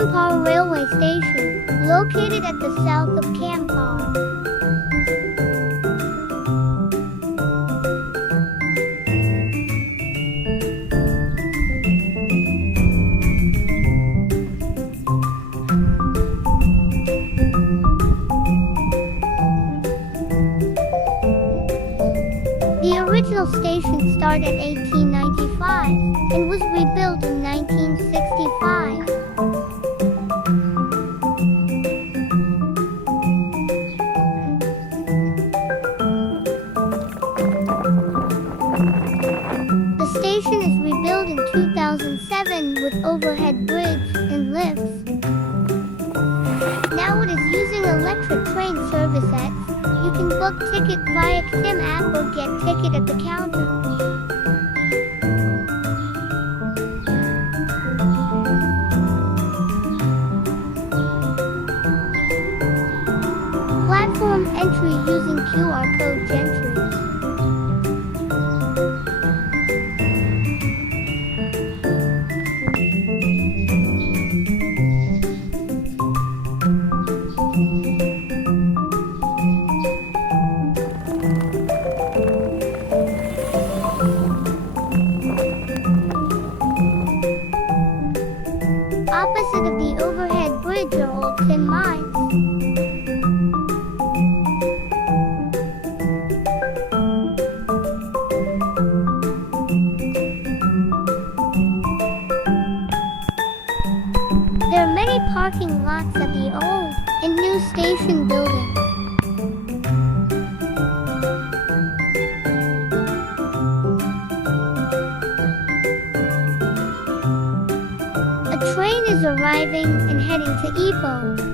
Kampar Railway Station, located at the south of Kampar. The original station started in 1895 and was rebuilt in 1965. The station is rebuilt in 2007 with overhead bridge and lifts. Now it is using electric train service X. You can book ticket via KTMB app or get ticket at the counter. Platform entry using QR code gentry. Opposite of the overhead bridge are old tin mines. There are many parking lots at the old and new station buildings. A train is arriving and heading to Ipoh.